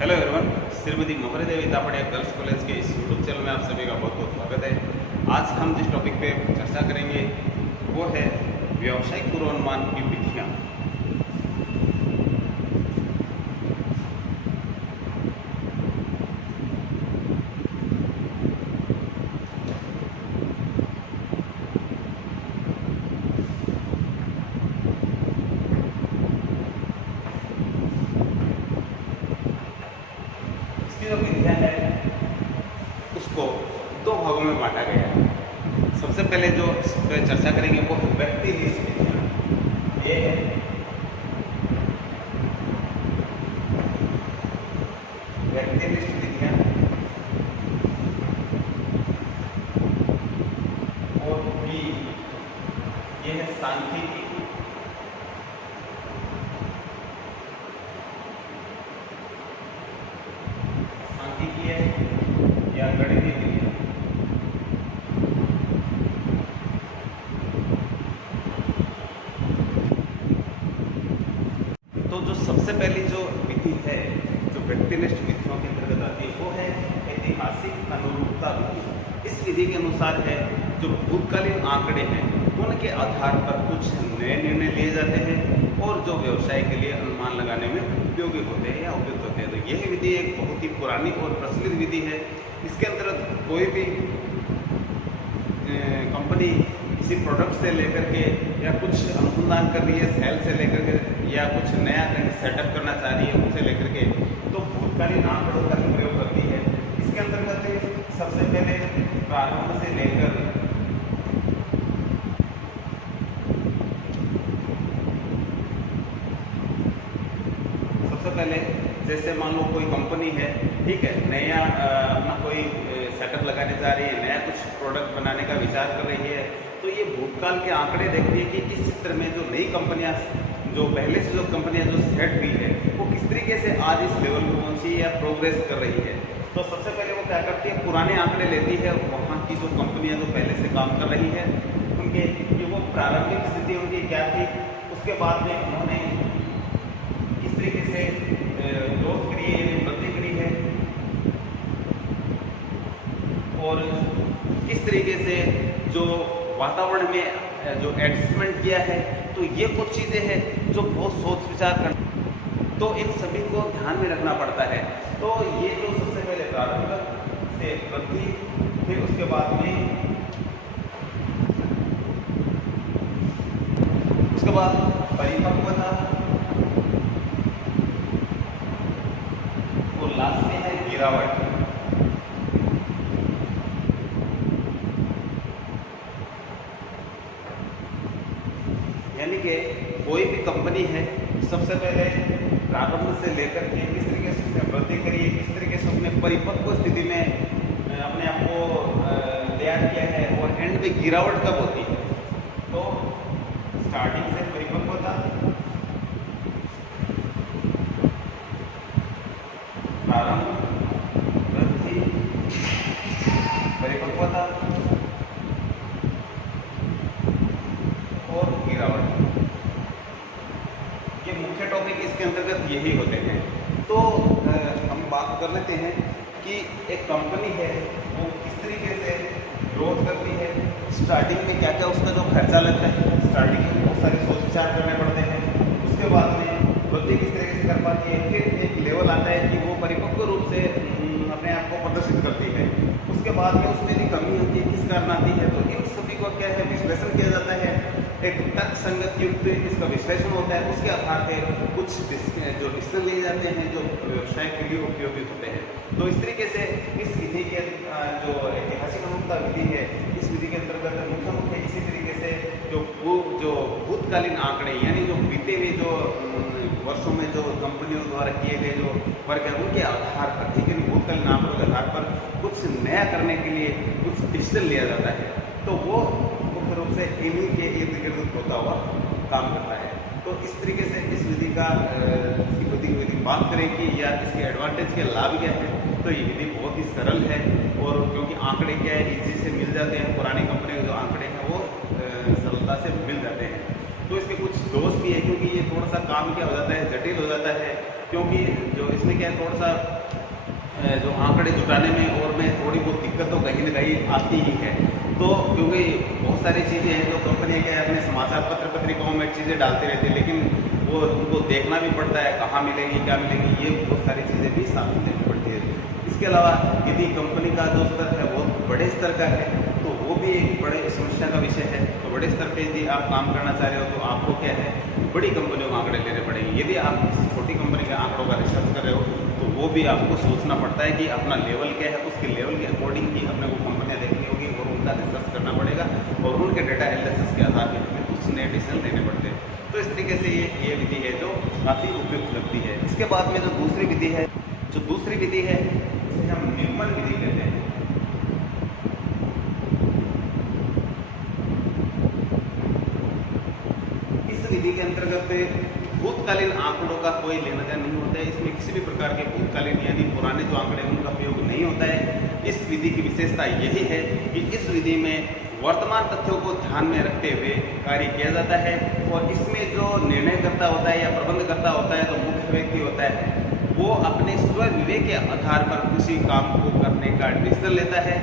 Hello everyone, Shrimati मोहरी देवी Tapadia girls college के इस यूट्यूब चैनल में आप सभी का बहुत बहुत स्वागत है। आज हम जिस टॉपिक पे चर्चा करेंगे वो है व्यावसायिक पूर्वानुमान की विधियाँ। इसकी जो विधियाँ है उसको दो भागों में बांटा गया है। सबसे पहले जो इस पर चर्चा करेंगे वो है व्यक्तिनिष्ठ विधियाँ। ये है व्यक्तिनिष्ठ विधियाँ और बी ये है सांख्यिकी। सांख्यिकी है या गणितीय विधियाँ। तो जो सबसे पहली जो विधि है जो व्यक्तिनिष्ठ विधियों के अंतर्गत आती है वो है ऐतिहासिक अनुरूपता विधि। इस विधि के अनुसार है जो भूतकालीन आंकड़े हैं उनके आधार पर कुछ नए निर्णय लिए जाते हैं और जो व्यवसाय के लिए अनुमान लगाने में उपयोगी होते हैं या उपयुक्त होते हैं। तो यह विधि एक बहुत ही पुरानी और प्रचलित विधि है। इसके अंतर्गत कोई भी कंपनी किसी प्रोडक्ट से लेकर के या कुछ अनुसंधान कर रही है, सेल से लेकर के या कुछ नया कहीं सेटअप करना चाह रही है उनसे लेकर के, तो भूतकालीन आंकड़ों का ही प्रयोग करती है। इसके अंतर्गत सबसे पहले प्रारंभ से लेकर सबसे पहले जैसे मान लो कोई कंपनी है, ठीक है, नया अपना कोई सेटअप लगाने जा रही है, नया कुछ प्रोडक्ट बनाने का विचार कर रही है, तो ये भूतकाल के आंकड़े देखती है कि इस चित्र में जो नई कंपनियां जो पहले से जो कंपनियां जो सेट हुई है वो किस तरीके से आज इस लेवल पर पहुंची या प्रोग्रेस कर रही है। तो सबसे पहले वो क्या करती है, पुराने आंकड़े लेती है, वहाँ की जो कंपनियां जो पहले से काम कर रही है उनके कि वो प्रारंभिक स्थिति उनकी क्या थी, उसके बाद में उन्होंने किस तरीके से ग्रोथ करी है, वृद्धि करी है और किस तरीके से जो वातावरण में जो एडजस्टमेंट किया है। तो ये कुछ चीज़ें हैं जो बहुत सोच विचार कर, तो इन सभी को ध्यान में रखना पड़ता है। तो ये जो सबसे पहले प्रारंभ से वृद्धि, फिर उसके बाद में उसके बाद परिपक्वता और लास्ट में है गिरावट। यानी कि कोई भी कंपनी है सबसे पहले प्रारंभ से लेकर के किस तरीके से उसने वृद्धि करी है, किस तरीके से उसने परिपक्व स्थिति में अपने आप को तैयार किया है और एंड में गिरावट कब होती है। तो स्टार्टिंग से परिपक्वता, प्रारंभ, वृद्धि, परिपक्वता और गिरावट, ये मुख्य टॉपिक इसके अंतर्गत यही होते हैं। तो हम बात कर लेते हैं कि एक कंपनी है वो किस तरीके से ग्रोथ करती है, स्टार्टिंग में क्या क्या उसका जो खर्चा लगता है, स्टार्टिंग में बहुत सारे सोच विचार करने पड़ते हैं, उसके बाद में वृद्धि किस तरीके से कर पाती है, फिर एक लेवल आता है कि वो परिपक्व रूप से अपने आप को प्रदर्शित करती है, उसके बाद में उसमें भी कमी होती है, किस कारण आती है। तो इन सभी को क्या है विश्लेषण किया जाता है, एक तर्क संगत युक्त इसका विश्लेषण होता है, उसके आधार पर कुछ जो डिसीजन लिए जाते हैं जो व्यवसाय के लिए उपयोगी होते हैं। तो इस तरीके से इस विधि के जो ऐतिहासिक अनुरूपता विधि है, इस विधि के अंतर्गत मुख्य इसी तरीके से जो भूतकालीन आंकड़े यानी जो बीते हुए जो वर्षों में जो कंपनियों द्वारा किए गए जो वर्क है उनके आधार पर, ठीक है, भूतकालीन आंकड़ों के आधार पर कुछ नया करने के लिए कुछ डिसीजन लिया जाता है। तो वो मुख्य रूप से इन्हीं के इर्द गिर्द होता हुआ काम करता है। तो इस तरीके से इस विधि का विधि बात करें कि या इसके एडवांटेज के लाभ क्या है, तो ये विधि बहुत ही सरल है और क्योंकि आंकड़े क्या है इजी से मिल जाते हैं, पुरानी कंपनी के जो आंकड़े हैं वो सरलता से मिल जाते हैं। तो इसके कुछ दोष भी है, क्योंकि ये थोड़ा सा काम क्या हो जाता है, जटिल हो जाता है, क्योंकि जो इसमें क्या है, थोड़ा सा जो आंकड़े जुटाने में और में थोड़ी बहुत दिक्कत तो कहीं ना कहीं आती ही है। तो क्योंकि बहुत सारी चीज़ें हैं जो कंपनियाँ क्या है अपने समाचार पत्र पत्रिकाओं में चीज़ें डालती रहती है, लेकिन वो उनको देखना भी पड़ता है कहाँ मिलेगी क्या मिलेगी, ये बहुत सारी चीज़ें भी साथ में देखनी पड़ती है। इसके अलावा यदि कंपनी का जो स्तर है बहुत बड़े स्तर का है तो वो भी एक बड़े समस्या का विषय है। तो बड़े स्तर पे यदि आप काम करना चाह रहे हो तो आपको क्या है, बड़ी कंपनियों के आंकड़े लेने पड़ेंगे। यदि आप किसी छोटी कंपनी के आंकड़ों का रिसर्च कर रहे हो तो वो भी आपको सोचना पड़ता है कि अपना लेवल क्या है, उसके लेवल के अकॉर्डिंग ही अपने को कंपनियाँ देखनी होगी और उनका रिसर्च करना पड़ेगा और उनके डेटा एनालिसिस के आधार पर हमें कुछ नए डिसीजन लेने पड़ते हैं। तो इस तरीके से ये विधि है जो काफ़ी उपयुक्त लगती है। इसके बाद में जो दूसरी विधि है उसे हम निगमन विधि कहते हैं। इस विधि के अंतर्गत भूतकालीन आंकड़ों का कोई लेना देना नहीं होता है। इसमें किसी भी प्रकार के भूतकालीन यानी पुराने जो आंकड़े हैं उनका प्रयोग नहीं होता है। इस विधि की विशेषता यही है कि इस विधि में वर्तमान तथ्यों को ध्यान में रखते हुए कार्य किया जाता है और इसमें जो निर्णयकर्ता होता है या प्रबंधकर्ता होता है, जो मुख्य व्यक्ति होता है, वो अपने स्व विवेक के आधार पर किसी काम को करने का डिसीजन लेता है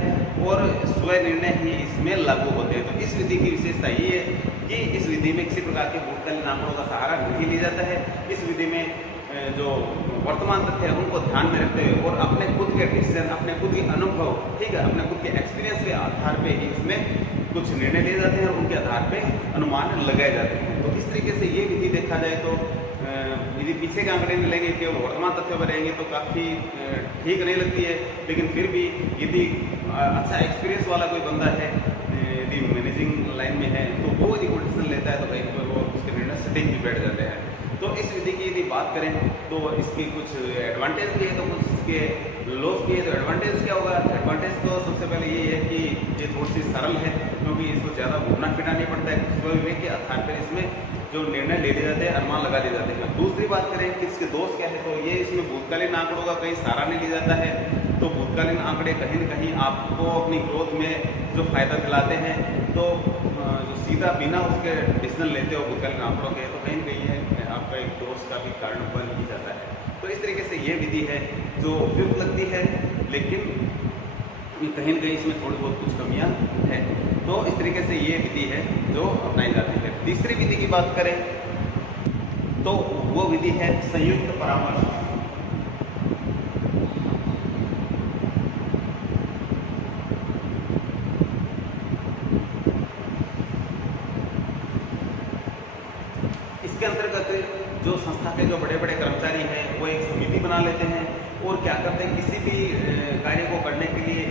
और स्व निर्णय ही इसमें लागू होते हैं। तो इस विधि की विशेषता ये है कि इस विधि में किसी प्रकार के भूतकालीन आंकड़ों का सहारा नहीं लिया जाता है। इस विधि में जो वर्तमान तथ्य है उनको ध्यान में रखते हुए और अपने खुद के डिसीजन, अपने खुद के अनुभव, ठीक है, अपने खुद के एक्सपीरियंस के आधार पे ही इसमें कुछ निर्णय लिए जाते हैं और उनके आधार पे अनुमान लगाए जाते हैं। तो इस तरीके से ये विधि देखा जाए तो यदि पीछे के आंकड़े नहीं लेंगे, केवल वर्तमान तथ्यों पर रहेंगे तो काफ़ी ठीक नहीं लगती है। लेकिन फिर भी यदि अच्छा एक्सपीरियंस वाला कोई बंदा है, यदि मैनेजिंग लाइन में है, तो वो यदि कोई डिसीजन लेता है तो कहीं पर वो उसके निर्णय सटीक भी बैठ जाते हैं। तो इस विधि की यदि बात करें तो इसकी कुछ एडवांटेज भी है तो कुछ इसके लॉस भी है। तो एडवांटेज क्या होगा? एडवांटेज तो सबसे पहले ये है कि ये थोड़ी सी सरल है, क्योंकि इसको ज़्यादा घूमना फिरना नहीं पड़ता है। स्व विवेक के आधार पर इसमें जो निर्णय ले लिए जाते हैं, अनुमान लगा लिए जाते हैं। दूसरी बात करें कि इसके दोष क्या है, तो ये इसमें भूतकालीन आंकड़ों का कहीं सहारा नहीं लिया जाता है। तो भूतकालीन आंकड़े कहीं न कहीं आपको अपनी ग्रोथ में जो फ़ायदा दिलाते हैं, तो जो सीधा बिना उसके डिसीजन लेते हो भूतकालीन आंकड़ों के, तो कहीं न कहीं ये आपका एक दोष का भी कारण बन ही जाता है। तो इस तरीके से ये विधि है जो उपयुक्त लगती है, लेकिन कहीं न कहीं इसमें थोड़ी बहुत कुछ कमियां हैं। तो इस तरीके से ये विधि है जो अपनाई जाती है। तीसरी विधि की बात करें तो वो विधि है संयुक्त परामर्श। इसके अंतर्गत जो संस्था के जो बड़े बड़े कर्मचारी हैं वो एक समिति बना लेते हैं और क्या करते हैं, किसी भी कार्य को करने के लिए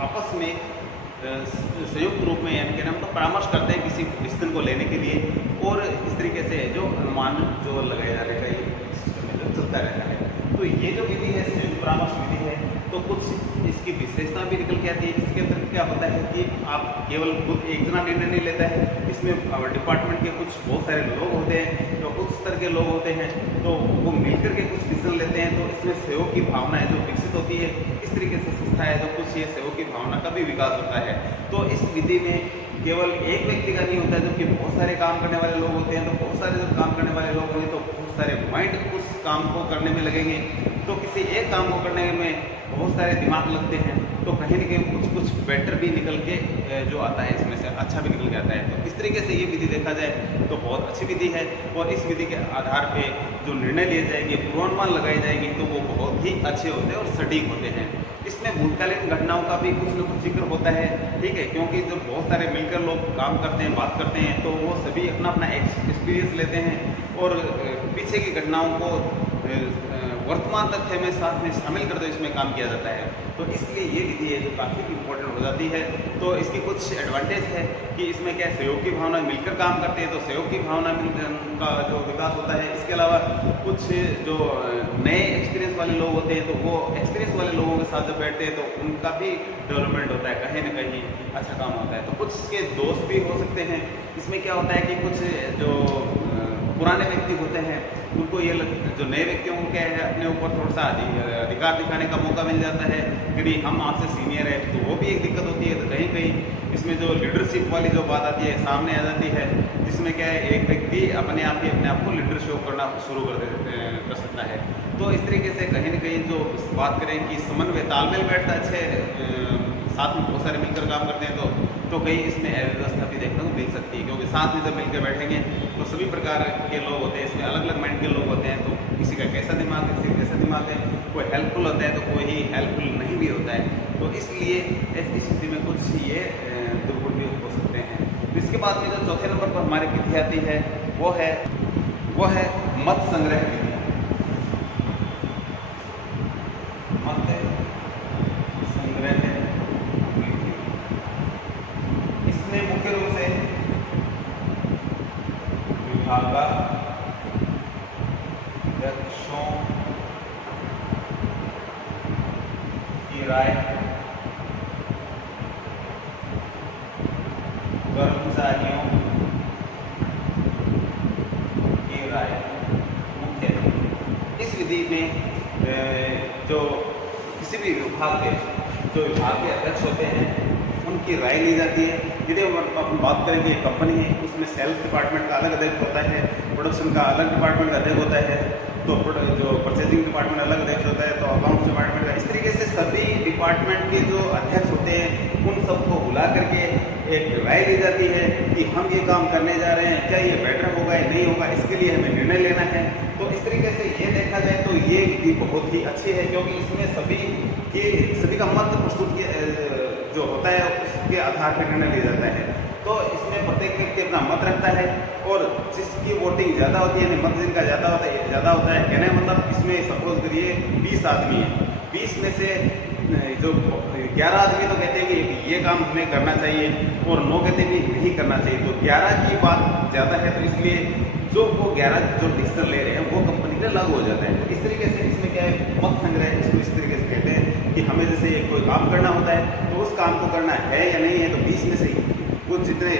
आपस में संयुक्त रूप में यानी कि हम तो परामर्श करते हैं किसी डिसीजन को लेने के लिए, और इस तरीके से जो अनुमान जो लगाए जाने का ये सिस्टम है जो चलता रहता है। तो ये जो विधि है संयुक्त परामर्श विधि है, तो कुछ इसकी विशेषता भी निकल के आती है। इसके अंदर क्या होता है कि आप केवल खुद एक जना निर्णय नहीं लेता है, इसमें डिपार्टमेंट के कुछ बहुत सारे लोग होते हैं जो उच्च स्तर के लोग होते हैं, तो वो मिलकर के कुछ डिसीजन लेते हैं। तो इसमें सहयोग की भावना है जो विकसित होती है। इस तरीके से संस्था है जो कुछ ये सहयोग की भावना का भी विकास होता है। तो इस विधि में केवल एक व्यक्ति का नहीं होता है, जबकि बहुत सारे काम करने वाले लोग होते हैं। तो बहुत सारे जब काम करने वाले लोग होंगे तो बहुत सारे माइंड उस काम को करने में लगेंगे। तो किसी एक काम को करने में बहुत सारे दिमाग लगते हैं, तो कहीं न कहीं कुछ बेटर भी निकल के जो आता है इसमें से अच्छा भी निकल के आता है। तो इस तरीके से ये विधि देखा जाए तो बहुत अच्छी विधि है और इस विधि के आधार पे जो निर्णय लिए जाएंगे, पूर्वानुमान लगाई जाएगी, तो वो बहुत ही अच्छे होते हैं और सटीक होते हैं। इसमें भूतकालीन घटनाओं का भी कुछ न कुछ जिक्र होता है, ठीक है, क्योंकि जब बहुत सारे मिलकर लोग काम करते हैं, बात करते हैं, तो वो सभी अपना अपना एक्सपीरियंस लेते हैं और पीछे की घटनाओं को वर्तमान तथ्य में साथ में शामिल करते हुए इसमें काम किया जाता है। तो इसलिए ये विधि है जो काफ़ी इंपॉर्टेंट हो जाती है। तो इसकी कुछ एडवांटेज है कि इसमें क्या सहयोग की भावना, मिलकर काम करते हैं तो सहयोग की भावना का जो विकास होता है। इसके अलावा कुछ जो नए एक्सपीरियंस वाले लोग होते हैं तो वो एक्सपीरियंस वाले लोगों के साथ जब बैठते हैं तो उनका भी डेवलपमेंट होता है, कहीं ना कहीं अच्छा काम होता है। तो कुछ इसके दोस्त भी हो सकते हैं। इसमें क्या होता है कि कुछ जो पुराने व्यक्ति होते हैं उनको ये जो नए व्यक्तियों को क्या है अपने ऊपर थोड़ा सा अधिकार दिखाने का मौका मिल जाता है कि हम आपसे सीनियर है, तो वो भी एक दिक्कत होती है। तो कहीं कहीं इसमें जो लीडरशिप वाली जो बात आती है सामने आ जाती है, जिसमें क्या है एक व्यक्ति अपने आप को लीडर शो करना शुरू कर सकता है। तो इस तरीके से कहीं ना कहीं जो बात करें कि समन्वय तालमेल बैठता अच्छे साथ में बहुत सारे मिलकर काम करते हैं तो कहीं इसमें अव्यवस्था भी देखने को मिल सकती है, क्योंकि साथ में जब मिलकर बैठेंगे तो सभी प्रकार के लोग होते हैं, इसमें अलग अलग माइंड के लोग होते हैं। तो किसी का कैसा दिमाग है, किसी का कैसा दिमाग है, कोई हेल्पफुल होता है तो कोई हेल्पफुल नहीं भी होता है। तो इसलिए ऐसी स्थिति में कुछ ये दुर्गुण भी हो सकते हैं। तो इसके बाद में जो चौथे नंबर पर हमारी विधि आती है वो है मत संग्रह विधि। मत संग्रह विधि, इसमें मुख्य रूप से विभागाध्यक्षों की राय, कर्मचारियों की राय मुख्य है। इस विधि में जो किसी भी विभाग के अध्यक्ष होते हैं उनकी राय ली जाती है। यदि अपन बात करेंगे कंपनी है, उसमें सेल्स डिपार्टमेंट का अलग अध्यक्ष होता है, प्रोडक्शन का अलग डिपार्टमेंट का अध्यक्ष होता है, तो जो परचेजिंग डिपार्टमेंट अलग अध्यक्ष होता है, तो अकाउंट्स डिपार्टमेंट का, इस तरीके से सभी डिपार्टमेंट के जो अध्यक्ष होते हैं उन सबको बुला करके एक राय ली जाती है कि हम ये काम करने जा रहे हैं, क्या ये बेटर होगा या नहीं होगा, इसके लिए हमें निर्णय लेना है। तो इस तरीके से ये देखा जाए तो ये विधि बहुत ही अच्छी है, क्योंकि इसमें सभी का मत प्रस्तुत जो होता है उसके आधार पर निर्णय लिया जाता है। तो इसमें प्रत्येक व्यक्ति अपना मत रखता है और जिसकी वोटिंग ज़्यादा होती है, यानी मत जिनका ज़्यादा होता है, कहने मतलब इसमें सपोज करिए 20 आदमी है, 20 में से जो 11 आदमी तो कहते हैं कि ये काम हमें करना चाहिए और 9 कहते हैं कि नहीं करना चाहिए। तो 11 की बात ज़्यादा है, तो इसलिए जो वो 11 जो डिसीजन ले रहे हैं वो कंपनी पे लागू हो जाता है। इस तरीके से इसमें क्या है, मत संग्रह इसको इस तरीके से कहते हैं कि हमें जैसे कोई काम करना होता है तो उस काम को करना है या नहीं है, तो 20 में से कुछ जितने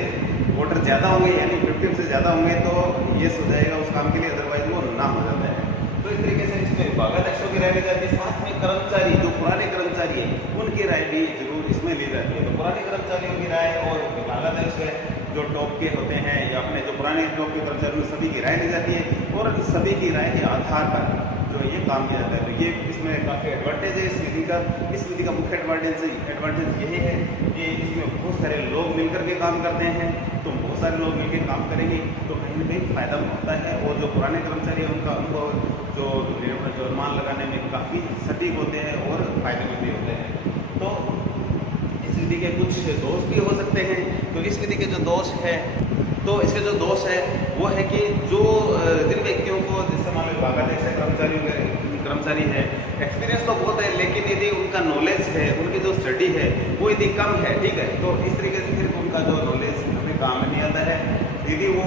वोटर ज़्यादा होंगे यानी 50 से ज़्यादा होंगे तो ये हो जाएगा उस काम के लिए, अदरवाइज वो ना हो जाता है। तो इस तरीके से इसमें विभागाध्यक्षों की राय ली जाती है, साथ में कर्मचारी जो पुराने कर्मचारी है उनकी राय भी जरूर इसमें ली जाती है। तो पुराने कर्मचारियों की राय और विभागाध्यक्ष है जो टॉप के होते हैं या अपने जो पुराने टॉप के कर्मचारी सभी की राय ली जाती है और सभी की राय के आधार पर जो ये काम किया जाता है। तो ये इसमें काफ़ी एडवांटेज है इस विधि का मुख्य एडवांटेज यही है कि इसमें बहुत सारे लोग मिलकर के काम करते हैं। तो बहुत सारे लोग मिलकर काम करेंगे तो कहीं ना कहीं फ़ायदा होता है और जो पुराने कर्मचारी हैं उनका अनुभव जो अनुमान लगाने में काफ़ी सटीक होते हैं और फायदेमंद भी होते हैं। तो इस विधि के कुछ दोष भी हो सकते हैं। तो इस विधि के जो दोष है वो है कि जो जिन व्यक्तियों को जैसे मान लो विभागाध्यक्ष कर्मचारी है, एक्सपीरियंस तो बहुत है, लेकिन यदि उनका नॉलेज है, उनकी जो स्टडी है वो यदि कम है, ठीक है, तो इस तरीके से फिर उनका जो नॉलेज हमें काम में नहीं आता है। यदि वो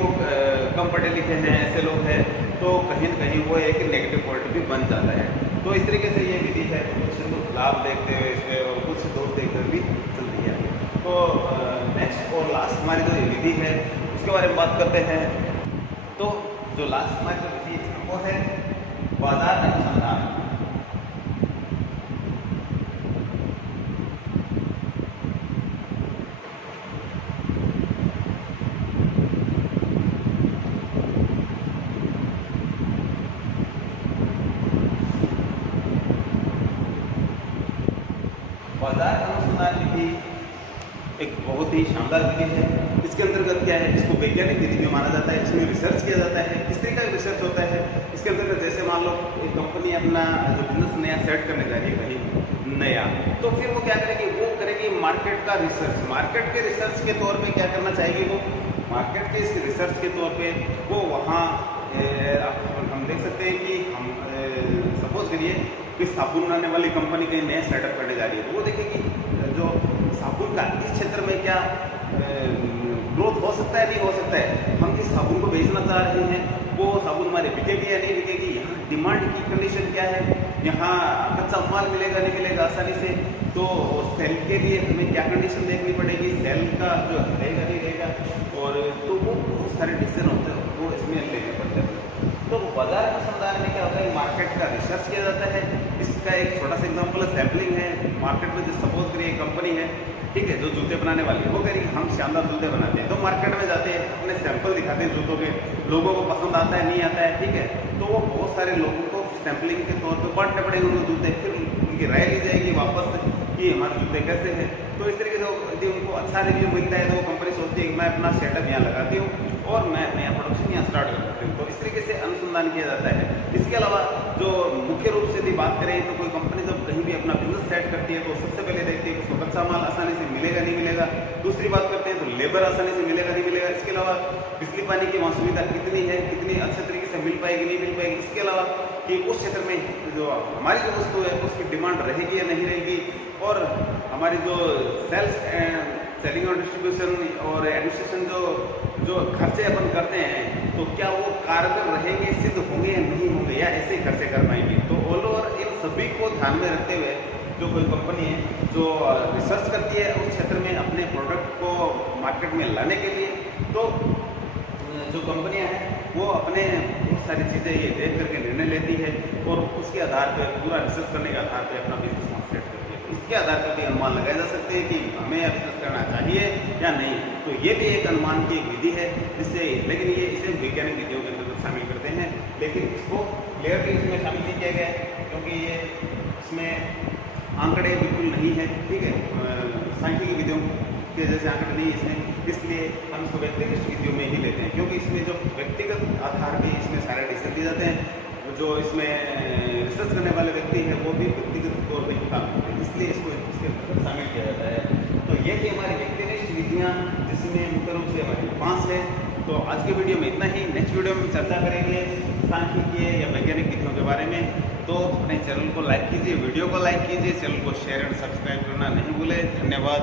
कम पढ़े लिखे हैं, ऐसे लोग हैं, तो कहीं ना कहीं वो एक नेगेटिव पॉइंट भी बन जाता है। तो इस तरीके से ये विधि है, कुछ लाभ देखते हुए इसमें और कुछ दोष देखते हुए भी चलती है। तो नेक्स्ट और लास्ट हमारी जो विधि है उसके बारे में बात करते हैं। तो जो लास्ट हमारी जो विधि है वो है बाजार अनुसंधान। बाजार अनुसंधान विधि एक बहुत ही शानदार विधि है। इसके अंतर्गत क्या है, इसको वैज्ञानिक विधि में माना जाता है। इसमें रिसर्च किया जाता है। किस तरीके का रिसर्च होता है इसके अंतर्गत, जैसे मान लो एक कंपनी अपना जो बिजनेस नया सेट करने जा रही है कहीं नया, तो फिर वो क्या करेगी, वो करेगी मार्केट का रिसर्च। मार्केट के रिसर्च के तौर पे क्या करना चाहेगी, वो मार्केट के इस रिसर्च के तौर पे वो वहाँ हम देख सकते हैं कि हम सपोज करिए कि साबुन बनाने वाली कंपनी कहीं नया सेटअप करने जा रही है, तो वो देखेगी जो साबुन का इस क्षेत्र में क्या ग्रोथ हो सकता है, नहीं हो सकता है, हम जिस साबुन को बेचना चाह रहे हैं वो साबुन हमारे बिकेगी या नहीं बिकेगी, यहाँ डिमांड की कंडीशन क्या है, यहाँ कच्चा माल मिलेगा नहीं मिलेगा आसानी से, तो सेल के लिए हमें क्या कंडीशन देखनी पड़ेगी, सेल का जो रहेगा नहीं रहेगा, और तो वो बहुत सारे डिसीजन होते हैं वो इसमें लेने पड़ते हैं। तो बाजार अनुसंधान में क्या होता है, मार्केट का रिसर्च किया जाता है। इसका एक छोटा सा एग्जांपल सैम्पलिंग है। मार्केट में जो सपोज करिए कंपनी है, ठीक है, जो जूते बनाने वाली है, वो कह रही है हम शानदार जूते बनाते हैं, तो मार्केट में जाते हैं, अपने सैंपल दिखाते हैं जूतों के, लोगों को पसंद आता है नहीं आता है, ठीक है, तो वो बहुत सारे लोगों को सैंपलिंग के तौर पर बांटने पड़ेंगे उनको जूते, फिर उनकी राय ली जाएगी वापस कि हमारे जूते कैसे हैं। तो इस तरीके से यदि उनको अच्छा रिव्यू मिलता है तो वो कंपनी सोचती है कि मैं अपना सेटअप यहाँ लगाती हूँ और मैं नया प्रोडक्शन यहाँ स्टार्ट कर सकती हूँ। तो इस तरीके से अनुसंधान किया जाता है। इसके अलावा जो मुख्य रूप से यदि बात करें तो कोई कंपनी जब कहीं भी अपना बिजनेस सेट करती है तो सबसे पहले देखती है कि उसको कच्चा माल आसानी से मिलेगा नहीं मिलेगा। दूसरी बात करते हैं तो लेबर आसानी से मिलेगा नहीं मिलेगा। इसके अलावा बिजली पानी की वहाँ सुविधा कितनी है, कितनी अच्छे तरीके से मिल पाएगी नहीं मिल पाएगी। इसके अलावा कि उस क्षेत्र में जो हमारी जो वस्तु है उसकी डिमांड रहेगी या नहीं रहेगी, और हमारी जो सेलिंग और डिस्ट्रीब्यूशन और एडमिनिस्ट्रेशन जो खर्चे अपन करते हैं तो क्या वो कारगर रहेंगे, सिद्ध होंगे या नहीं होंगे, या ऐसे ही खर्चे कर पाएंगे। तो ऑल ओवर इन सभी को ध्यान में रखते हुए जो कोई कंपनी है जो रिसर्च करती है उस क्षेत्र में अपने प्रोडक्ट को मार्केट में लाने के लिए, तो जो कंपनियां हैं वो अपने बहुत सारी चीज़ें ये देख करके निर्णय लेती है और उसके आधार पर पूरा रिसर्च करने के आधार पर अपना बिजनेस सेट करती है। इसके आधार पर भी अनुमान लगाए जा सकते हैं कि हमें बिजनेस करना चाहिए या नहीं। तो ये भी एक अनुमान की एक विधि है जिससे, लेकिन ये इसे वैज्ञानिक विधियों के अंदर शामिल करते हैं, लेकिन इसको क्लियरली इसमें शामिल नहीं किया गया है क्योंकि ये इसमें आंकड़े बिल्कुल नहीं है, ठीक है, सांख्यिकी विधियों के जैसे आंकड़े नहीं इसमें, इसलिए हम इसको व्यक्तिगत विधियों में ही लेते हैं क्योंकि इसमें जो व्यक्तिगत आधार भी इसमें सारे डिसीजन दिए जाते हैं। जो इसमें रिसर्च करने वाले व्यक्ति हैं वो भी व्यक्तिगत तौर पर काम करते हैं, इसलिए इसको इसके अंदर शामिल किया जाता है। तो ये थी हमारी व्यक्तिनिष्ठ विधियाँ जिसमें मुख्य रूप से हमारी 5 है। तो आज के वीडियो में इतना ही। नेक्स्ट वीडियो में चर्चा करेंगे सांख्यिकीय या वैज्ञानिक विधियों के बारे में। तो अपने चैनल को लाइक कीजिए, वीडियो को लाइक कीजिए, चैनल को शेयर एंड सब्सक्राइब करना नहीं भूलें। धन्यवाद।